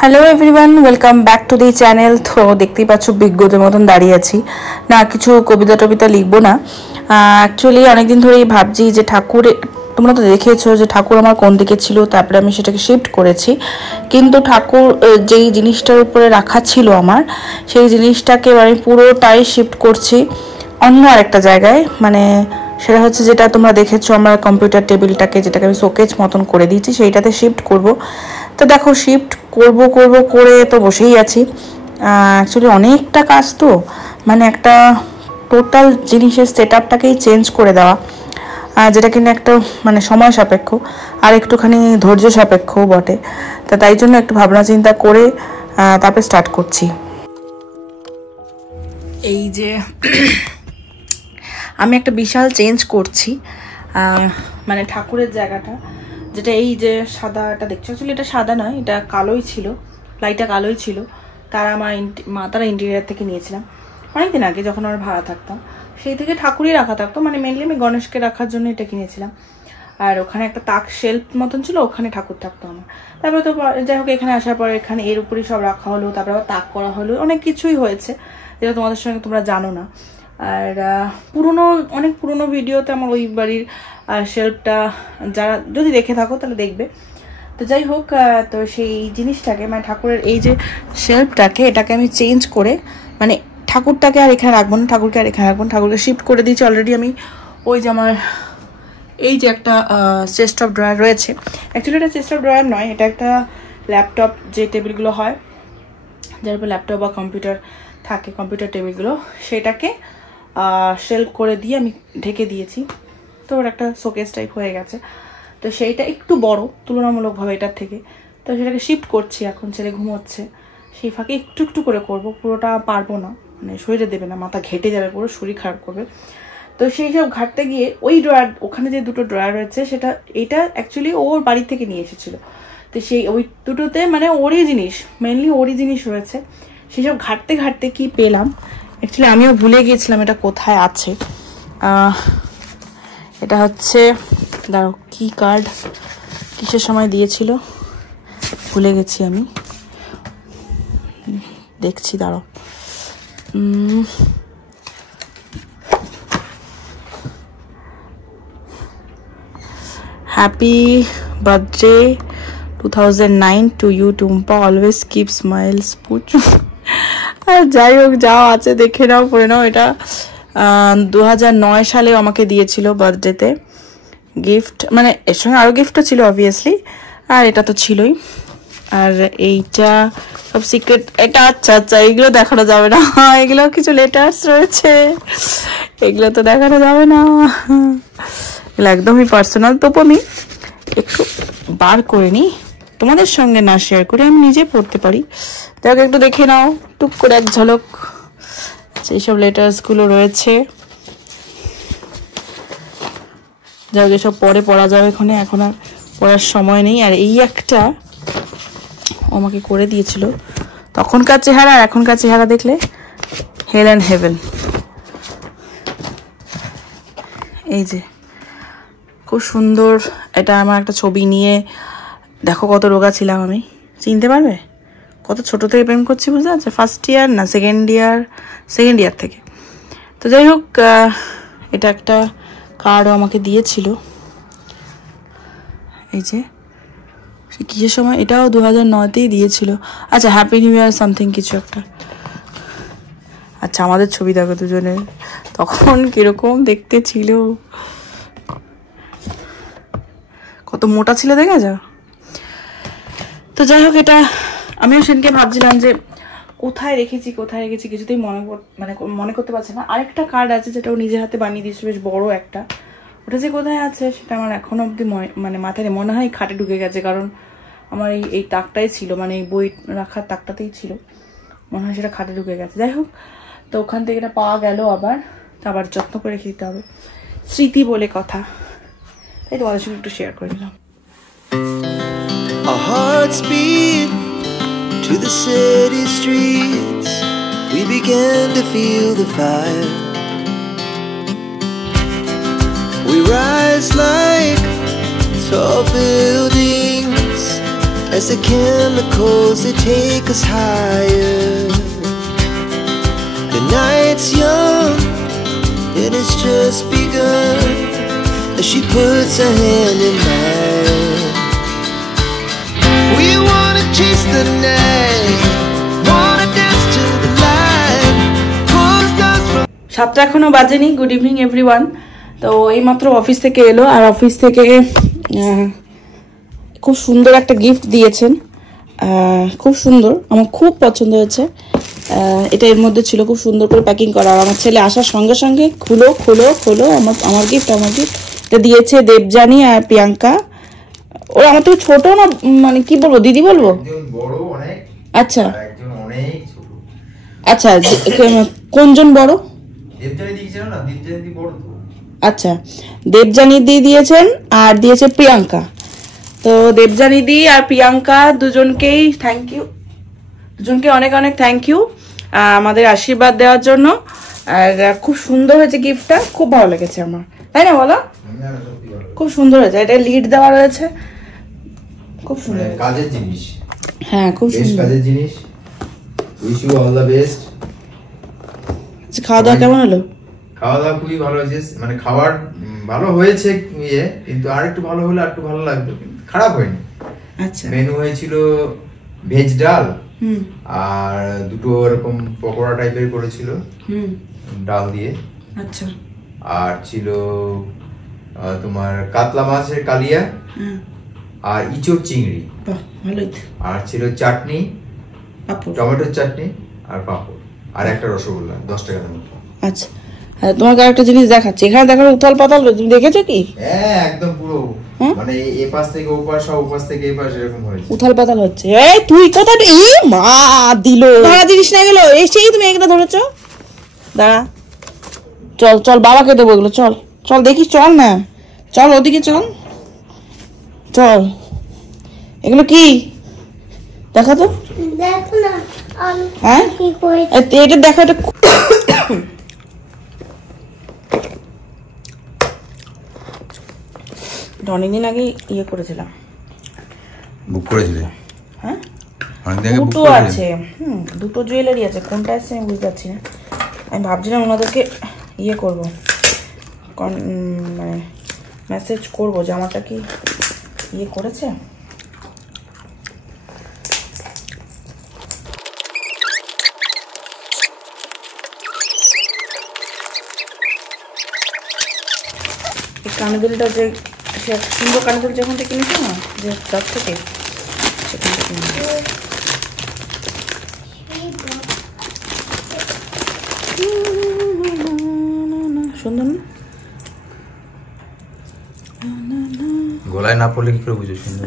Hello everyone, welcome back to the channel. তো দেখতেই পাচ্ছ বিজ্ঞদের মতন দাঁড়িয়ে আছি না, কিছু কবিতা টবিতা লিখবো না। অ্যাকচুয়ালি অনেকদিন ধরেই ভাবছি যে ঠাকুর, তোমরা তো দেখেছো যে ঠাকুর আমার কোন দিকে ছিল, তারপরে আমি সেটাকে শিফট করেছি। কিন্তু ঠাকুর যেই জিনিসটার উপরে রাখা ছিল আমার, সেই জিনিসটাকে আমি পুরোটাই শিফট করছি অন্য আরেকটা জায়গায়। মানে সেটা হচ্ছে যেটা তোমরা দেখেছো আমার কম্পিউটার টেবিলটাকে, যেটাকে আমি শোকেজ মতন করে দিয়েছি, সেইটাতে শিফট করব। তো দেখো শিফট করব করে তো বসেই আছি। অ্যাকচুয়ালি অনেকটা কাজ, তো মানে একটা টোটাল জিনিসের সেট আপটাকেই চেঞ্জ করে দেওয়া, যেটা কিনা একটা মানে সময় সাপেক্ষ আর একটুখানি ধৈর্য সাপেক্ষও বটে। তা তাই জন্য একটু ভাবনা চিন্তা করে তারপরে স্টার্ট করছি। এই যে আমি একটা বিশাল চেঞ্জ করছি, মানে ঠাকুরের জায়গাটা, যেটা এই যে সাদাটা দেখছো, আসলে এটা সাদা নয়, এটা কালোই ছিল, লাইটটা কালোই ছিল। তারা তারা ইন্টেরিয়ার থেকে নিয়েছিলাম অনেকদিন আগে, যখন আমরা ভাড়া থাকতাম সেই থেকে ঠাকুরই রাখা থাকতো। মানে মেনলি আমি গণেশকে রাখার জন্য এটা কিনেছিলাম। আর ওখানে একটা তাক শেল্ফ মতন ছিল, ওখানে ঠাকুর থাকতো আমার। তারপরে তো যাই হোক, এখানে আসার পরে এখানে এর উপরেই সব রাখা হলো, তারপরে আবার তাক করা হলো, অনেক কিছুই হয়েছে যেটা তোমাদের সঙ্গে তোমরা জানো না। আর অনেক পুরনো ভিডিওতে আমার ওই বাড়ির শেল্ফটা যারা যদি দেখে থাকো তাহলে দেখবে। তো যাই হোক, তো সেই জিনিসটাকে মানে ঠাকুরের এই যে শেল্ফটাকে, এটাকে আমি চেঞ্জ করে, মানে ঠাকুরটাকে আর এখানে রাখবো না, ঠাকুরকে আর এখানে রাখবো না, ঠাকুরকে শিফট করে দিয়েছি অলরেডি আমি। ওই যে আমার এই যে একটা চেস্ট অফ ড্রয়ার রয়েছে, অ্যাকচুয়ালি এটা চেস্ট অফ ড্রয়ার নয়, এটা একটা ল্যাপটপ যে টেবিলগুলো হয়, যার উপর ল্যাপটপ বা কম্পিউটার থাকে, কম্পিউটার টেবিলগুলো, সেটাকে শেল্ফ করে দিয়ে আমি ঢেকে দিয়েছি। তো ওর একটা শোকেস টাইপ হয়ে গেছে। তো সেইটা একটু বড় তুলনামূলকভাবে এটার থেকে, তো সেটাকে শিফট করছি। এখন ছেলে ঘুমোচ্ছে, সেই ফাঁকে একটু একটু করে করব, পুরোটা পারবো না, মানে শরীরে দেবে না, মাথা ঘেটে যাবে, পুরো শরীর খারাপ করবে। তো সেই সব ঘাটতে গিয়ে ওই ড্রয়ার, ওখানে যে দুটো ড্রয়ার রয়েছে, এটা অ্যাকচুয়ালি ওর বাড়ি থেকে নিয়ে এসেছিল। তো সেই ওই দুটোতে মানে ওরই জিনিস, মেনলি ওরই জিনিস রয়েছে। সেসব ঘাটতে ঘাটতে কি পেলাম, অ্যাকচুয়ালি আমিও ভুলে গিয়েছিলাম এটা কোথায় আছে। এটা হচ্ছে, দাঁড়াও, কি কার্ড কিসের সময় দিয়েছিল ভুলে গেছি আমি, দেখছি, দাঁড়াও। Happy birthday 2009 to you Tumpa, always keep smiles পুচ। আর যাই হোক, যাও আছে দেখে নাও, পড়ে নাও। এটা 2009 সালে আমাকে দিয়েছিল বার্থডেতে গিফট, মানে এর সঙ্গে আরও গিফটও ছিল অবভিয়াসলি, আর এটা তো ছিলই। আর এইটা সব সিক্রেট, এটা আচ্ছা আচ্ছা এগুলো দেখানো যাবে না, এগুলো কিছু লেটার্স রয়েছে, এগুলো তো দেখানো যাবে না, এগুলো একদমই পার্সোনাল। তবু আমি একটু বার করে নিই, তোমাদের সঙ্গে না শেয়ার করে আমি নিজে পড়তে পারি। দেখো একটু দেখে নাও, টুক করে এক ঝলক এইসব লেটার্সগুলো রয়েছে। যাক, এসব পরে পড়া যাবে, এখন আর পড়ার সময় নেই। আর এই একটা আমাকে করে দিয়েছিল, তখনকার চেহারা আর এখনকার চেহারা দেখলে হেল অ্যান্ড হেভেন। এই যে খুব সুন্দর, এটা আমার একটা ছবি নিয়ে, দেখো কত রোগা ছিলাম আমি, চিনতে পারবে কত ছোট থেকে প্রেম করছি, বুঝতে পারছে? ফার্স্ট ইয়ার না সেকেন্ড ইয়ার থেকে। তো যাই হোক, এটা একটা কার্ডও আমাকে দিয়েছিল, এই যে কিসের সময়, এটাও 2009তেই দিয়েছিল। আচ্ছা, হ্যাপি নিউ ইয়ার সামথিং কিছু একটা। আচ্ছা, আমাদের ছবি দেখো দুজনের, তখন কিরকম দেখতে ছিল, কত মোটা ছিল দেখে যা। তো যাই হোক, এটা আমিও সেদিনকে ভাবছিলাম যে কোথায় রেখেছি কিছুতেই মনে করতে পারছি না। আরেকটা কার্ড আছে যেটা ও নিজের হাতে বানিয়ে দিয়েছে, বেশ বড় একটা, ওটা যে কোথায় আছে সেটা আমার এখনো অব্দি মানে মাথায় মনে হয় খাটে ঢুকে গেছে, কারণ আমার এই তাকটাই ছিল, মানে এই বই রাখার তাকটাতেই ছিল, মনে হয় সেটা খাটে ঢুকে গেছে। যাই হোক, তো ওখান থেকে এটা পাওয়া গেল, আবার যত্ন করে রেখে দিতে হবে, স্মৃতি বলে কথা, তাই তোমাদের সঙ্গে একটু শেয়ার করে দিলাম। Our hearts beat to the city streets, we began to feel the fire, we rise like tall buildings as the chemicals they take us higher. The night's young and it's just begun as she puts her hand in mine. We wanna chase the night, wanna dance to the light, pull the stars from 7টা এখনো বাজেনি। Good evening everyone. তো এইমাত্র office থেকে এলো, আর office থেকে খুব সুন্দর একটা gift দিয়েছেন, খুব সুন্দর, আমার খুব পছন্দ হয়েছে। এটা এর মধ্যে ছিল, খুব সুন্দর করে প্যাকিং করা। আর আমার ছেলে আসার সঙ্গে সঙ্গে খুলো খুলো খুলো, আমার গিফট এটা দিয়েছে দেবযানী আর প্রিয়াঙ্কা। ওরা আমার থেকে ছোট না, মানে কি বলবো, দিদি বলবো? আচ্ছা আচ্ছা, কোনজন বড়? আচ্ছা, দেবযানী দি দিয়েছেন আর দিয়েছে প্রিয়াঙ্কা। তো দেবযানী দি আর প্রিয়াঙ্কা দুজনকেই থ্যাংক ইউ, দুজনকে অনেক অনেক থ্যাংক ইউ আমাদের আশীর্বাদ দেওয়ার জন্য। আর খুব সুন্দর হয়েছে গিফটটা, খুব ভালো লেগেছে আমার, তাই না বলো? খুব সুন্দর হয়েছে, এটা লিড দেওয়া রয়েছে, খুব সুন্দর কাজের জিনিস। হ্যাঁ, খুব সুন্দর কাজের জিনিস। Wish you all the best. খাওয়া দাওয়া কেমন হলো? খাওয়া দাওয়া খুবই ভালো হয়েছে, মানে খাবার ভালো হয়েছে কিন্তু আর একটু ভালো হলে আর একটু ভালো লাগতো, খারাপ হয়নি। আচ্ছা, মেনু হয়েছিল ভেজ ডাল আর দুটো এরকম পকোড়া টাইপের করেছিল ডাল দিয়ে। আচ্ছা, আর ছিল তোমার কাতলা মাছের কালিয়া আর ইচোর চিংড়ি, ভালোই। আর ছিল চাটনি, পাপড়, টমেটোর চাটনি আর পাপড়, আর একটা রসগোল্লা 10 টাকার মতো। আচ্ছা, তোমাকে একটা জিনিস দেখাচ্ছি, এখানে দেখো উথাল পাতাল, তুমি দেখেছো কি? হ্যাঁ, একদম পুরো, মানে এ পাশ থেকে ও পাশ, ও পাশ থেকে এ পাশ, এরকম হয়েছে, উথাল পাতাল হচ্ছে। এই তুই কোথায়, এই মা দিল, ধরা জিনিস না গেল, এসেই তুমি একটা ধরেছো। দাঁড়া, চল চল, বাবাকে দেবো এগুলো, চল চল দেখি, চল না, চল ওদিকে চল, চল। এগুলো কি দেখা তো, হ্যাঁ এটা দেখো, এটা অনেকদিন আগে ইয়ে করেছিলাম, বুক করেছিলে? হ্যাঁ, দুটো আছে, দুটো জুয়েলারি আছে, কোনটা আছে আমি বুঝতে পারছি না। আমি ভাবছিলাম ওনাদেরকে ইয়ে করবো, মানে মেসেজ করবো যে আমারটা কি ইয়ে করেছে। এই কানেদুলটা যে সে সুন্দর কানেদুল যেখান থেকে কিনেছে না, যে তার থেকে, সেখান থেকে সুন্দর না? গলায় না পড়লে কি করে বুঝো সুন্দর?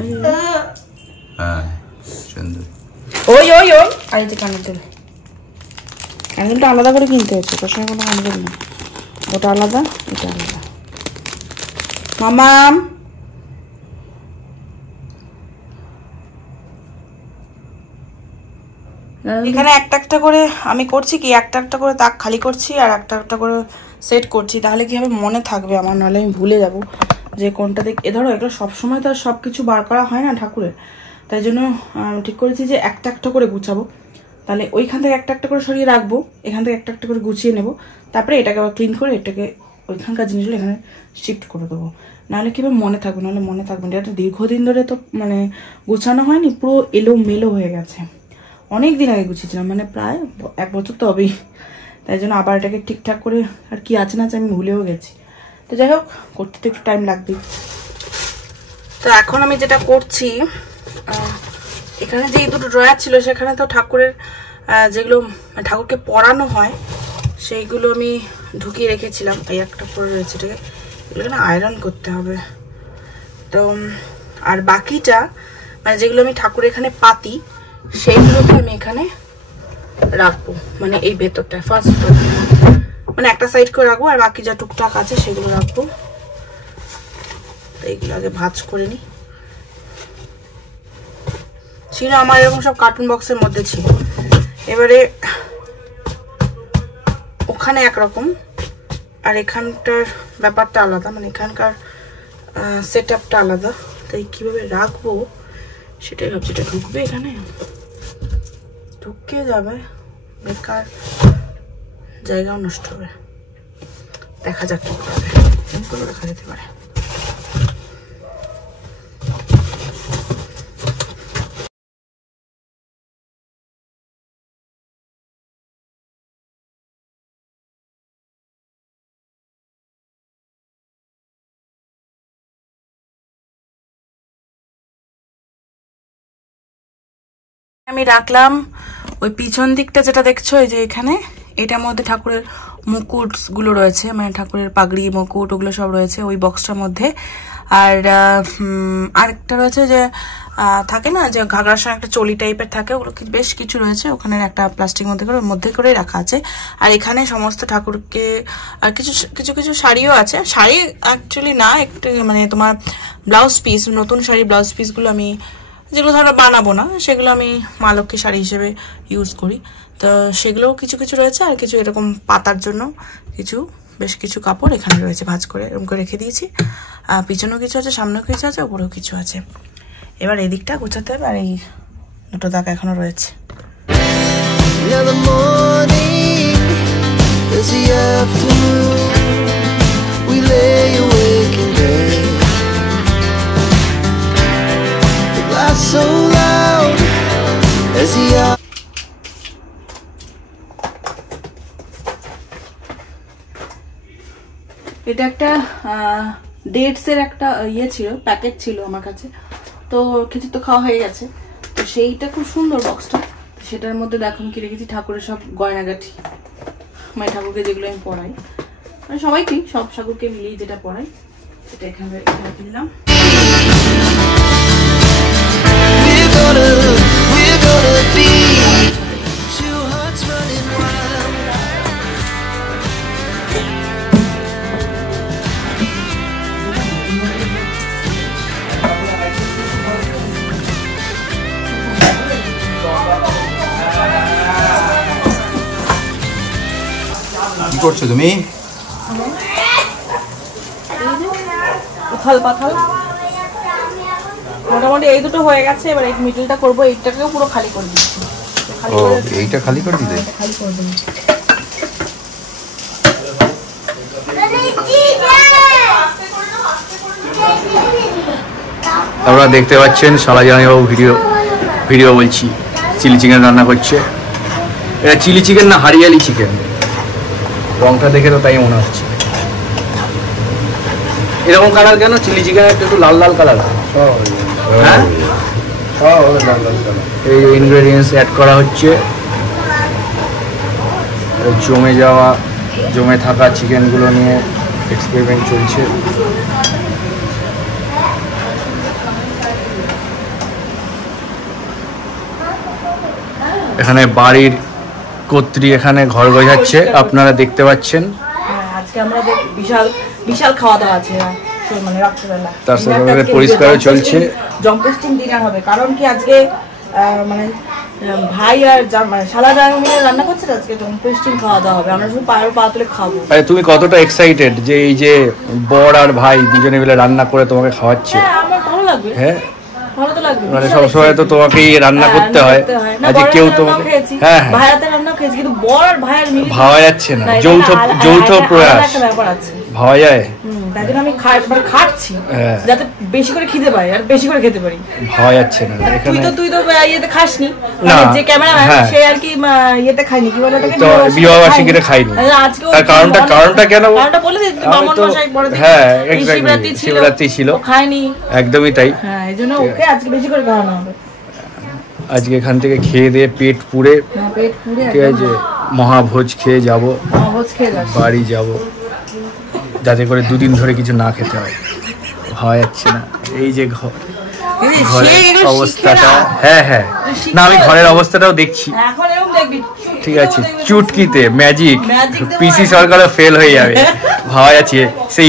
হ্যাঁ, সুন্দর। ওই ওই ওই, আর এই যে কানেদুল, কানেদুলটা আলাদা করে কিনতে হচ্ছে, তোর সঙ্গে কোনো কানেদুল না, ওটা আলাদা, এটা আলাদা। মামাম, এখানে একটা একটা করে আমি করছি কি, একটা একটা করে তাক খালি করছি আর একটা একটা করে সেট করছি, তাহলে কি হবে মনে থাকবে আমার, নাহলে আমি ভুলে যাব যে কোনটা দিক। ধরো এগুলো সবসময় তো আর সব কিছু বার করা হয় না ঠাকুরের, তাই জন্য ঠিক করেছি যে একটা একটা করে গুছাবো, তাহলে ওইখান থেকে একটা একটা করে সরিয়ে রাখবো, এখান থেকে একটা একটা করে গুছিয়ে নেবো, তারপরে এটাকে আবার ক্লিন করে এটাকে ওইখানকার জিনিসগুলো এখানে শিফট করে দেবো, নাহলে কীভাবে মনে থাকবে, নাহলে মনে থাকবে না। এটা দীর্ঘদিন ধরে তো মানে গোছানো হয়নি, পুরো এলোমেলো হয়ে গেছে। অনেক দিন আগে গুছিয়েছিলাম, মানে প্রায় 1 বছর তো হবেই, তাই জন্য আবার এটাকে ঠিকঠাক করে, আর কি আছে না আছে আমি ভুলেও গেছি। তো যাই হোক, করতে তো একটু টাইম লাগবেই। তো এখন আমি যেটা করছি, এখানে যে দুটো ড্রয়ার ছিল সেখানে তো ঠাকুরের যেগুলো ঠাকুরকে পরানো হয় সেইগুলো আমি ঢুকিয়ে রেখেছিলাম, এই একটা পরে রয়েছে, এটাকে এগুলো না আয়রন করতে হবে। তো আর বাকিটা মানে যেগুলো আমি ঠাকুর এখানে পাতি সেইগুলোকে আমি এখানে রাখবো, মানে এই ভেতরটা ফার্স্ট মানে একটা সাইড করে রাখবো, আর বাকি যা টুকটাক আছে সেগুলো রাখবো। এইগুলো আগে ভাঁজ করে নিই। ছিল আমার এরকম সব কার্টুন বক্সের মধ্যে ছিল, এবারে ওখানে একরকম আর এখানটার ব্যাপারটা আলাদা, মানে এখানকার সেট আপটা আলাদা, তাই কীভাবে রাখবো সেটাই ভাবছি, এটা ঢুকবে এখানে, ঢুকে যাবে, বেকার জায়গাও নষ্ট হবে। দেখা যাক কি করবে, এগুলো রাখা যেতে পারে। আমি রাখলাম ওই পিছন দিকটা যেটা দেখছো, এই যে এখানে এটার মধ্যে ঠাকুরের মুকুট গুলো রয়েছে, মানে ঠাকুরের পাগড়ি মুকুট ওগুলো সব রয়েছে ওই বক্সটার মধ্যে। আর আরেকটা রয়েছে যে থাকে না যে ঘাগড়ার সঙ্গে একটা চলি টাইপের থাকে, ওগুলো বেশ কিছু রয়েছে ওখানে, একটা প্লাস্টিক মধ্যে করেই রাখা আছে। আর এখানে সমস্ত ঠাকুরকে আর কিছু কিছু কিছু শাড়িও আছে, শাড়ি অ্যাকচুয়ালি না, একটু মানে তোমার ব্লাউজ পিস, নতুন শাড়ি ব্লাউজ পিসগুলো আমি যেগুলো ধরো বানাবো না, সেগুলো আমি মা লক্ষ্মী শাড়ি হিসেবে ইউজ করি, তো সেগুলোও কিছু কিছু রয়েছে। আর কিছু এরকম পাতার জন্য কিছু বেশ কিছু কাপড় এখানে রয়েছে, ভাঁজ করে এরকম করে রেখে দিয়েছি। পিছনেও কিছু আছে, সামনেও কিছু আছে, ওপরেও কিছু আছে। এবার এই দিকটা গোছাতে হবে, আর এই দুটো দাগ এখনো রয়েছে। So loud as the এটা একটা ডেটস এর একটা ইয়ে ছিল, প্যাকেট ছিল আমার কাছে, তো কিছু তো খাওয়া হয়ে গেছে, তো সেইটা খুব সুন্দর বক্সটা। সেটার মধ্যে দেখো আমি কি রেখেছি, ঠাকুরের সব গয়নাগাঠি, মানে ঠাকুরকে যেগুলো আমি পড়াই, মানে সবাইকে সব ঠাকুরকে মিলিয়ে যেটা পড়াই, সেটা এখানে রেখে দিলাম। we're gonna be two hearts running wild. কি করছো তুমি? উথাল পাথাল মোটামুটি এই দুটো হয়ে গেছে, এবার এই মিডলটা করবো, এইটাকেও পুরো খালি করে দিচ্ছি। ও এইটা খালি করে দিতে? খালি করে দিন। আপনারা দেখতে পাচ্ছেন শালা জামাইবাবু ভিডিও বলছি, চিলি চিকেন রান্না করছে। এটা চিলি চিকেন না হারিয়ালি চিকেন, রংটা দেখে তো তাই মনে হচ্ছে। এরকম কালার কেন? চিলি চিকেন একটু লাল লাল কালার। হ্যাঁ, এই ইনগ্রেডিয়েন্টস অ্যাড করা হচ্ছে, জমে থাকা চিকেনগুলো নিয়ে এক্সপেরিমেন্ট চলছে। এখানে বাড়ির কর্ত্রী এখানে ঘর গোছাচ্ছে, আপনারা দেখতে পাচ্ছেন। আজকে আমরা বিশাল বিশাল খাওয়া দাওয়া আছে, মানে রাত্রিবেলা তার সাথে পরিষ্কারও চলছে। জম্পেস্টিং ডিনার হবে, কারণ কি আজকে মানে ভাই আর শালা জামাই মিলে রান্না করছে, আজকে জম্পেস্টিং খাওয়া দাওয়া হবে, আমরা শুধু পায়ের পা তুলে খাবো। তুমি কতটা এক্সাইটেড যে এই যে বর আর ভাই দুজনে মিলে রান্না করে তোমাকে খাওয়াচ্ছে? হ্যাঁ, আমার ভালো লাগবে। হ্যাঁ, ভালো তো লাগবে, মানে সবসময় তো তোমাকেই রান্না করতে হয়, আজকে কেউ তোমাকে। হ্যাঁ, ভাইয়াতে রান্না খেয়েছি, কিন্তু বর আর ভাইয়ের মিলে ভাবা যাচ্ছে না, যৌথ প্রয়াস ভাবা যায়। তাই জন্য আমি খাচ্ছি যাতে বেশি করে খিদে পাই আর বেশি করে খেতে পারি, ভাবা যাচ্ছে না। তুই তো ইয়েতে খাসনি, যে ক্যামেরাম্যান সে আর কি ইয়েতে খাইনি, কি বলে ওটাকে, বিবাহবার্ষিকীতে খাইনি। তার কারণটা কেন? কারণটা বলে দিই, ব্রাহ্মণ মশাই পরে দিন, হ্যাঁ শিবরাত্রি ছিল, খাইনি, একদমই তাই। হ্যাঁ, এইজন্য ওকে আজকে বেশি করে খাওয়ানো হবে। আজকে এখান থেকে খেয়ে দিয়ে পেট পুড়ে, ঠিক আছে, মহাভোজ খেয়ে যাব, বাড়ি যাব, যাতে করে দুদিন ধরে কিছু না খেতে হয়। ভাবা যাচ্ছে না এই যে ঘরের অবস্থাটা। হ্যাঁ হ্যাঁ, না আমি ঘরের অবস্থাটাও দেখছি, ঠিক আছে, চুটকিতে ম্যাজিক, পিসি সরকারও ফেল হয়ে যাবে। ভাবা যাচ্ছে সেই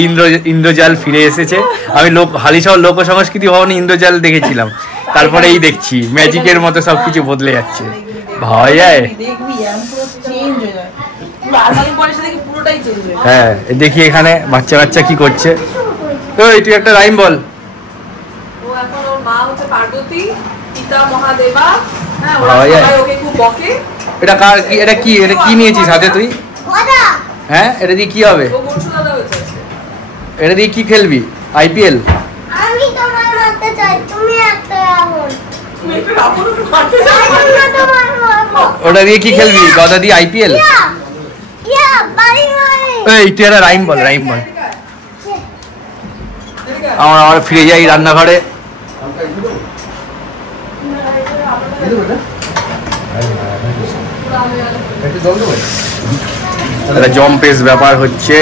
ইন্দ্রজাল ফিরে এসেছে। আমি হালিশহর লোক সংস্কৃতি ভবনে ইন্দ্রজাল দেখেছিলাম, তারপরে এই দেখছি ম্যাজিকের মতো সবকিছু বদলে যাচ্ছে। ভাবা যায়? হ্যাঁ, দেখি এখানে বাচ্চা কি করছে। তো তুই একটা রাইম বল। ও এখন ওর মা হচ্ছে পার্বতী, সিদ্ধা মহাদেবা। হ্যাঁ, ভাবা যায়? সবাই ওকে খুব বকে। এটা কার কি, এটা কি নিয়েছিস হাতে তুই? হ্যাঁ, এটা দিয়ে কি হবে? ও বলছো দাদা হয়েছে আজকে। এটা দিয়ে কি খেলবি? IPL? আমি তোমার মারতে চাই, তুমি একটা রাবণ। তুমি একটু রাবণ ওকে মারতে যাও। আমি তোমার মারবো। ওটা দিয়ে কি খেলবি? গদা দিয়ে IPL? ইয়া বাড়ি বাড়ি। এই তুই একটা রাইম বল। আমরা আবার ফিরে যাই রান্নাঘরে। একটা জম্পেস ব্যাপার হচ্ছে।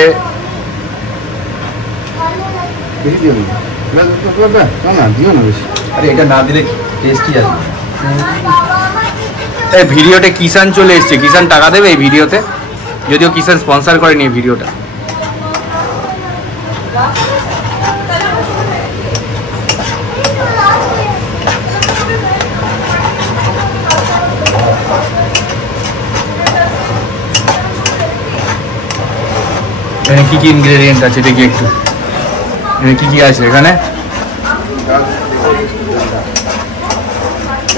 আরে এটা না দিলে টেস্টি আছে। এই ভিডিওতে কিষান চলে এসছে। কিষান টাকা দেবে এই ভিডিওতে? যদিও কিষান স্পন্সর করেনি এই ভিডিওটা। এখানে কি কি ইনগ্রেডিয়েন্ট আছে দেখি একটু। এখানে কি কি আছে এখানে?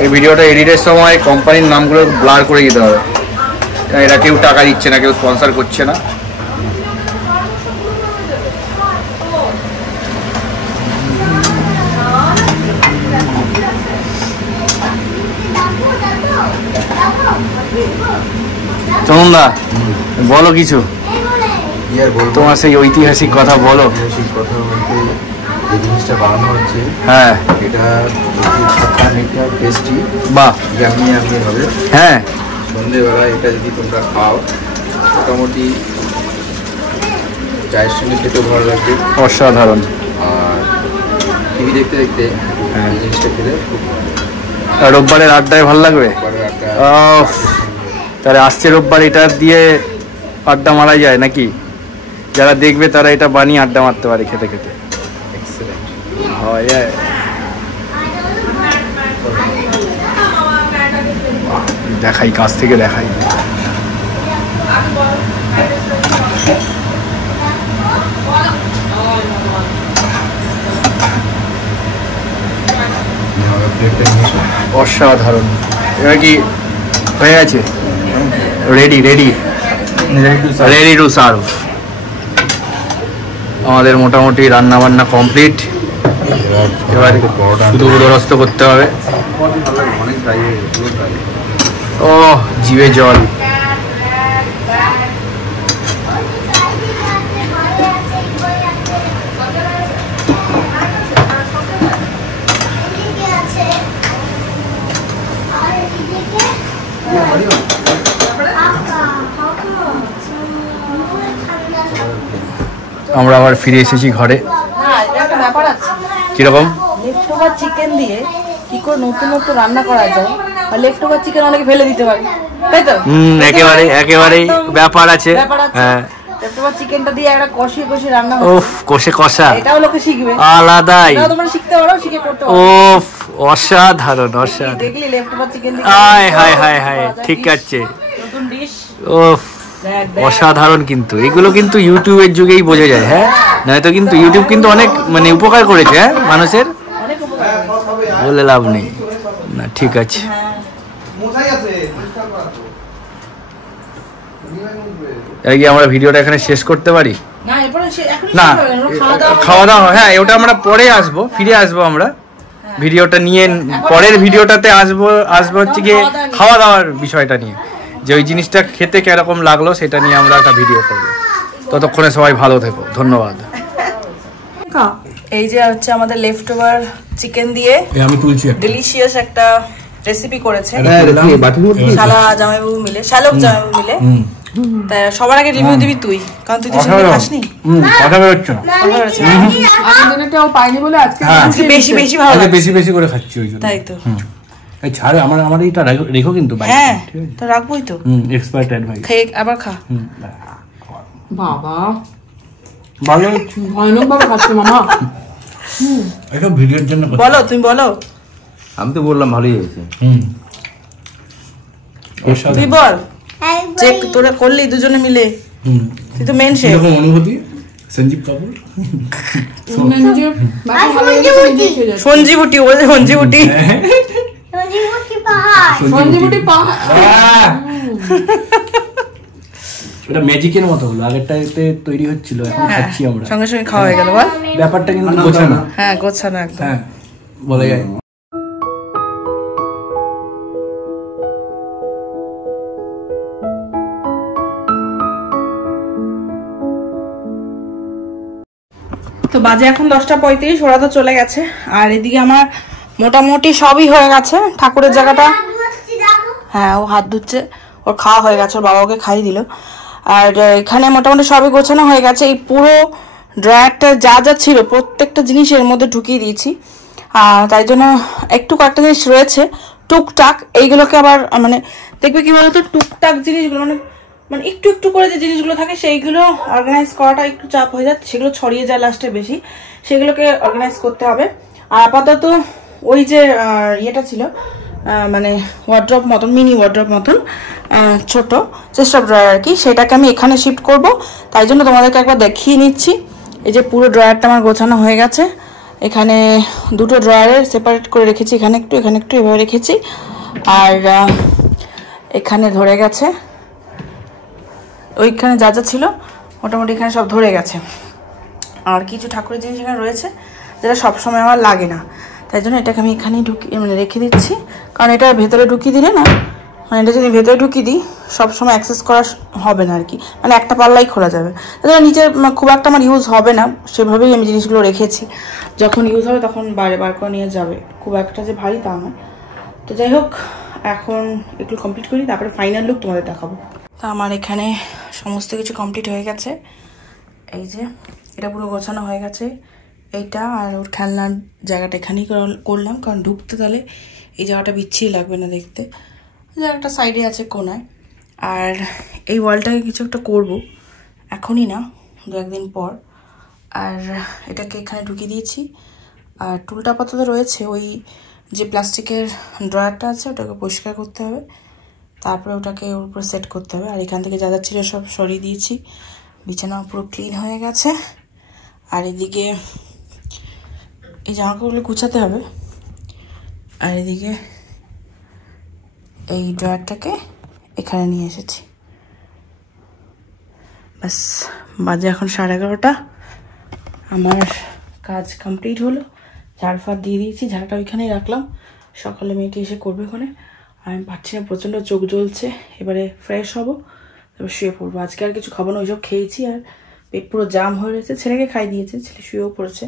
এই ভিডিওটা এডিটের সময় কোম্পানির নামগুলো ব্লার করে দিতে হবে। এরা কেউ টাকা দিচ্ছে না, কেউ স্পন্সর করছে না। চন্দা বলো কিছু, তোমার সেই ঐতিহাসিক কথা বলো। ঐতিহাসিক কথা বলতে যে জিনিসটা বানানো হচ্ছে, হ্যাঁ এটা অনেকটা টেস্টি, বাহ, ইয়ামি হবে। হ্যাঁ, সন্ধ্যেবেলা এটা যদি তোমরা খাও মোটামুটি চায়ের সঙ্গে খেতেও ভালো লাগবে, অসাধারণ। আর টিভি দেখতে দেখতে এই জিনিসটা খেলে খুব আর রোববারের আড্ডায় ভালো লাগবে। বড় একটা তাহলে আসছে রোববার এটা দিয়ে আড্ডা মারা যায় নাকি? যারা দেখবে তারা এটা বানিয়ে আড্ডা মারতে পারে খেতে খেতে। এক্সেলেন্ট হয় দেখাই, কাছ থেকে দেখাই। অসাধারণ। এবার কি হয়ে গেছে? Ready to serve. আমাদের মোটামুটি রান্না বান্না কমপ্লিট। এবার শুধু উদরস্থ করতে হবে। ও জিভে জল। আমরা আবার ফিরে এসেছি ঘরে। একটা ব্যাপার আছে, কিরকম? লেফট ওভার চিকেন দিয়ে কি করে নতুন নতুন রান্না করা যায়। আর লেফট ওভার চিকেন অনেকে ফেলে দিতে পারে, তাই তো? একেবারে ব্যাপার আছে। হ্যাঁ, লেফট ওভার চিকেনটা দিয়ে একটা কষিয়ে রান্না হয়। ওফ, কষা এটাও লোকে শিখবে আলাদাই। তোমরা শিখতে পারো, শিখে করতে পারো। ওফ, অসাধারণ। দেখলি লেফট ওভার চিকেন দিয়ে হায় ঠিক আছে। নতুন ডিশ। ওফ, অসাধারণ। কিন্তু এগুলো কিন্তু ইউটিউবের যুগেই বোঝা যায়। হ্যাঁ, নয়তো কিন্তু ইউটিউব কিন্তু অনেক উপকার করেছে। হ্যাঁ, মানুষের বলে লাভ নেই না। ঠিক আছে, আমরা ভিডিওটা এখানে শেষ করতে পারি না? খাওয়া দাওয়া, হ্যাঁ ওটা আমরা পরে আসবো, ফিরে আসবো আমরা ভিডিওটা নিয়ে। পরের ভিডিওটাতে আসবো হচ্ছে গিয়ে খাওয়া দাওয়ার বিষয়টা নিয়ে, যে ওই জিনিসটা খেতে কিরকম লাগলো সেটা নিয়ে আমরা একটা ভিডিও করবো। ততক্ষণে সবাই ভালো থেকো, ধন্যবাদ। এই যে হচ্ছে আমাদের লেফট ওভার চিকেন দিয়ে আমি তুলছি ডিলিশিয়াস একটা রেসিপি করেছে শালা জামাইবাবু মিলে, শালক জামাইবাবু মিলে। তাই সবার আগে রিভিউ দিবি তুই, কারণ তুই তো সেটা খাসনি। কথা বেরোচ্ছে না, দিনেটাও পাইনি বলে আজকে বেশি ভালো লাগে, বেশি করে খাচ্ছি ওই জন্য। তাই তো ছাড়, আমার এটা রেখো কিন্তু। হ্যাঁ, তো রাখবোই তো। Expert advice. খেয়ে আবার খা। বাবা ভালো ভয়ানক ভাবে খাচ্ছে মামা। এটা ভিডিওর জন্য বলো, তুমি বলো। আমি তো বললাম ভালোই হয়েছে। তুই বল, চেক তোরা করলি দুজনে মিলে, তুই তো মেন শেফ। অনুভূতি সঞ্জীব কাপুর, সঞ্জীবুটি বলে, সঞ্জীবুটি পাহাড়। সঞ্জীবনী পাহাড়। এটা ম্যাজিকের মতো হলো, আগেরটাতে তৈরি হচ্ছিল, এখন খাচ্ছি আমরা, সঙ্গে সঙ্গে খাওয়া হয়ে গেল। বল ব্যাপারটা কিন্তু গোছানো। হ্যাঁ গোছানো একদম। হ্যাঁ বলে যায়। তো বাজে এখন 10:35, ওরা তো চলে গেছে। আর এদিকে আমার মোটামুটি সবই হয়ে গেছে। ঠাকুরের জায়গাটা, হ্যাঁ ও হাত ধুচ্ছে, ওর খাওয়া হয়ে গেছে, ওর বাবা ওকে খাইয়ে দিল। আর এখানে মোটামুটি সবই গোছানো হয়ে গেছে। এই পুরো ড্রয়ারটা যা যা ছিল প্রত্যেকটা জিনিস এর মধ্যে ঢুকিয়ে দিয়েছি। তাই জন্য একটু কয়েকটা জিনিস রয়েছে টুকটাক, এইগুলোকে আবার মানে দেখবে কি বলতো, টুকটাক জিনিসগুলো মানে একটু একটু করে যে জিনিসগুলো থাকে সেইগুলো অর্গানাইজ করাটা একটু চাপ হয়ে যায়, সেগুলো ছড়িয়ে যায় লাস্টে বেশি, সেগুলোকে অর্গানাইজ করতে হবে। আর আপাতত ওই যে ইয়েটা ছিল মানে ওয়ার্ড্রপ মতন, মিনি ওয়ার্ড্রপ মতন ছোট চেস্ট অফ ড্রয়ার আর কি, সেটাকে আমি এখানে শিফট করব। তাই জন্য তোমাদেরকে একবার দেখিয়ে নিচ্ছি। এই যে পুরো ড্রয়ারটা আমার গোছানো হয়ে গেছে। এখানে দুটো ড্রয়ারে সেপারেট করে রেখেছি, এখানে একটু এখানে একটু এভাবে রেখেছি। আর এখানে ধরে গেছে, ওইখানে যা যা ছিল মোটামুটি এখানে সব ধরে গেছে। আর কিছু ঠাকুরের জিনিস এখানে রয়েছে যেটা সবসময় আমার লাগে না, তাই জন্য এটাকে আমি এখানেই মানে রেখে দিচ্ছি। কারণ এটা ভেতরে ঢুকিয়ে দিলে না, মানে এটা যদি ভেতরে ঢুকিয়ে দিই সবসময় অ্যাক্সেস করা হবে না আর কি, মানে একটা পাল্লাই খোলা যাবে। তাই নিচে খুব একটা আমার ইউজ হবে না, সেভাবেই আমি জিনিসগুলো রেখেছি। যখন ইউজ হবে তখন বাইরে বার করে নিয়ে যাবে, খুব একটা যে ভারী তা নয়। তো যাই হোক, এখন একটু কমপ্লিট করি, তারপরে ফাইনাল লুক তোমাদের দেখাবো। তা আমার এখানে সমস্ত কিছু কমপ্লিট হয়ে গেছে। এই যে এটা পুরো গোছানো হয়ে গেছে, এইটা আর ওর খেলনার জায়গাটা এখানেই করলাম, কারণ ঢুকতে তাহলে এই জায়গাটা বিচ্ছিরি লাগবে না দেখতে। জায়গাটা সাইডে আছে কোনায়। আর এই ওয়ালটাকে কিছু একটা করবো, এখনই না, 2-1 দিন পর। আর এটাকে এখানে ঢুকিয়ে দিয়েছি। আর টুলটা আপাতত রয়েছে, ওই যে প্লাস্টিকের ড্রয়ারটা আছে ওটাকে পরিষ্কার করতে হবে, তারপরে ওটাকে ওর উপরে সেট করতে হবে। আর এখান থেকে যা যা ছিল সব সরিয়ে দিয়েছি, বিছানা পুরো ক্লিন হয়ে গেছে। আর এদিকে এই জামাকাপড়গুলো গুছাতে হবে। আর এদিকে এই ড্রয়ারটাকে এখানে নিয়ে এসেছি। ব্যাস, বাজে এখন 11:30। আমার কাজ কমপ্লিট হলো। ঝাড় ফাড় দিয়ে দিয়েছি, ঝাড়টা ওইখানেই রাখলাম, সকালে মেয়েটি এসে করবে ওখানে। আমি পাচ্ছি না, প্রচণ্ড চোখ জ্বলছে। এবারে ফ্রেশ হব, তারপর শুয়ে পড়বো। আজকে আর কিছু খাবো না, ওইসব খেয়েছি আর পেট পুরো জাম হয়ে রয়েছে। ছেলেকে খাই দিয়েছে, ছেলে শুয়েও পড়েছে।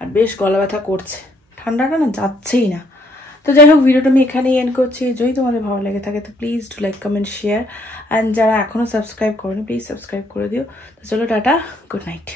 আর বেশ গলা ব্যথা করছে, ঠান্ডাটা না যাচ্ছেই না। তো যাই হোক, ভিডিওটা আমি এখানেই এন্ড করছি। যদি তোমাদের ভালো লেগে থাকে তো please do like, comment, share. And যারা এখনও সাবস্ক্রাইব করেনি প্লিজ সাবস্ক্রাইব করে দিও। তো চলো টাটা, গুড নাইট।